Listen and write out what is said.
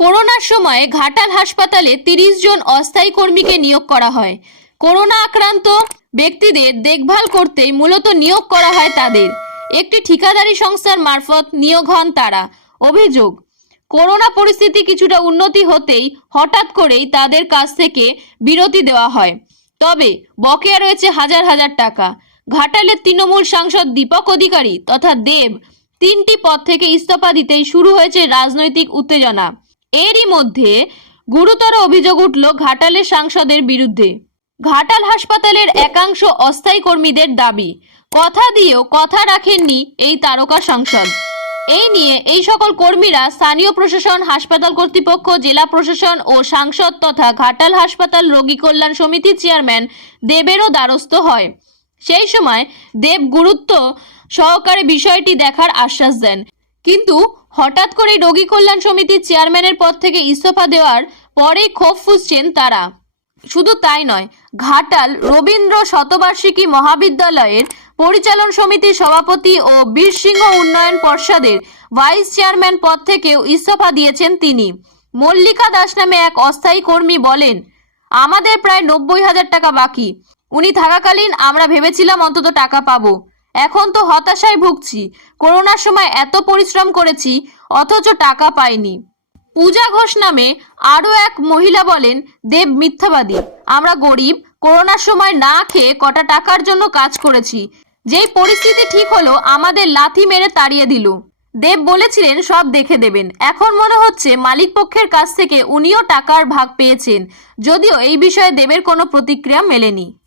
করোনার সময় ঘাটাল হাসপাতালে তিরিশ জন অস্থায়ী কর্মীকে নিয়োগ করা হয়। করোনা আক্রান্ত ব্যক্তিদের দেখভাল করতে মূলত নিয়োগ করা হয় তাদের। একটি ঠিকাদারি সংস্থার মারফত নিয়োগ হন তারা। অভিযোগ, করোনা পরিস্থিতি কিছুটা উন্নতি হতেই হঠাৎ করেই তাদের কাছ থেকে বিরতি দেওয়া হয়। তবে বকেয়া রয়েছে হাজার হাজার টাকা। ঘাটালের তৃণমূল সাংসদ দীপক অধিকারী তথা দেব তিনটি পদ থেকে ইস্তফা দিতেই শুরু হয়েছে রাজনৈতিক উত্তেজনা। এরই মধ্যে গুরুতর অভিযোগ উঠল ঘাটালের সাংসদের বিরুদ্ধে। ঘাটাল হাসপাতালের একাংশ অস্থায়ী কর্মীদের দাবি। কথা দিয়েও কথা রাখেননি এই তারকা সাংসদ। এই নিয়ে এই সকল কর্মীরা স্থানীয় প্রশাসন, হাসপাতাল কর্তৃপক্ষ, জেলা প্রশাসন ও সাংসদ তথা ঘাটাল হাসপাতাল রোগী কল্যাণ সমিতির চেয়ারম্যান দেবেরও দ্বারস্থ হয়। সেই সময় দেব গুরুত্ব সহকারে বিষয়টি দেখার আশ্বাস দেন। কিন্তু হঠাৎ করেই রোগী কল্যাণ সমিতির চেয়ারম্যানের পদ থেকে ইস্তফা দেওয়ার পরেই ক্ষোভ ফুসছেন তারা। শুধু তাই নয়, ঘাটাল রবীন্দ্র শতবার্ষিকী মহাবিদ্যালয়ের পরিচালন সমিতির সভাপতি ও বীরসিংহ উন্নয়ন পর্ষদের ভাইস চেয়ারম্যান পদ থেকেও ইস্তফা দিয়েছেন তিনি। মল্লিকা দাস নামে এক অস্থায়ী কর্মী বলেন, আমাদের প্রায় নব্বই হাজার টাকা বাকি। উনি থাকাকালীন আমরা ভেবেছিলাম অন্তত টাকা পাবো। এখন তো হতাশায় ভুগছি। করোনার সময় এত পরিশ্রম করেছি, অথচ টাকা পাইনি। পূজা ঘোষ নামে আরও এক মহিলা বলেন, দেব মিথ্যাবাদী। আমরা গরিব, করোনার সময় না খেয়ে কটা টাকার জন্য কাজ করেছি। যেই পরিস্থিতি ঠিক হলো, আমাদের লাথি মেরে তাড়িয়ে দিল। দেব বলেছিলেন, সব দেখে দেবেন। এখন মনে হচ্ছে মালিক পক্ষের কাছ থেকে উনিও টাকার ভাগ পেয়েছেন। যদিও এই বিষয়ে দেবের কোনো প্রতিক্রিয়া মেলেনি।